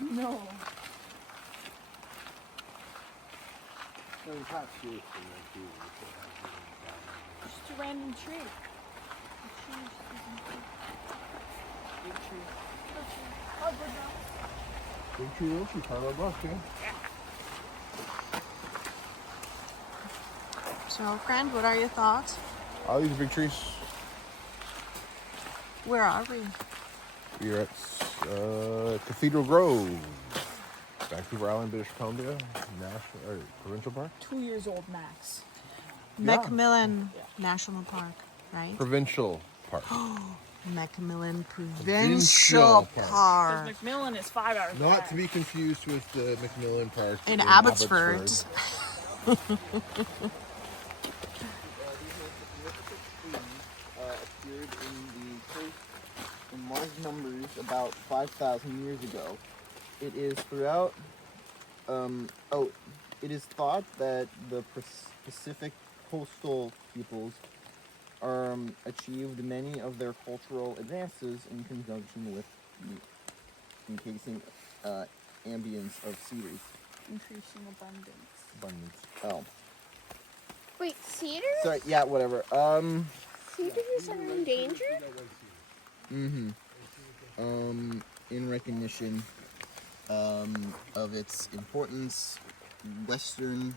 No. Just a random tree. Big tree. Oh, good now. Big tree, little tree, part of our bus, yeah. So, friend, what are your thoughts? All these big trees. Where are we? We're at Cathedral Grove, Vancouver Island, British Columbia, National or Provincial Park. 2 years old max. Yeah. MacMillan National Park, right? Provincial Park. MacMillan Provincial Provincial Park. Because MacMillan is 5 hours Not back. to be confused with the MacMillan Park In Abbotsford. Appeared in the coast in large numbers about 5,000 years ago. It is throughout. It is thought that the Pacific coastal peoples achieved many of their cultural advances in conjunction with the encasing ambience of cedars. Increasing abundance. Oh. Wait, cedars? Sorry, yeah, whatever. Cedars are endangered? In recognition of its importance, Western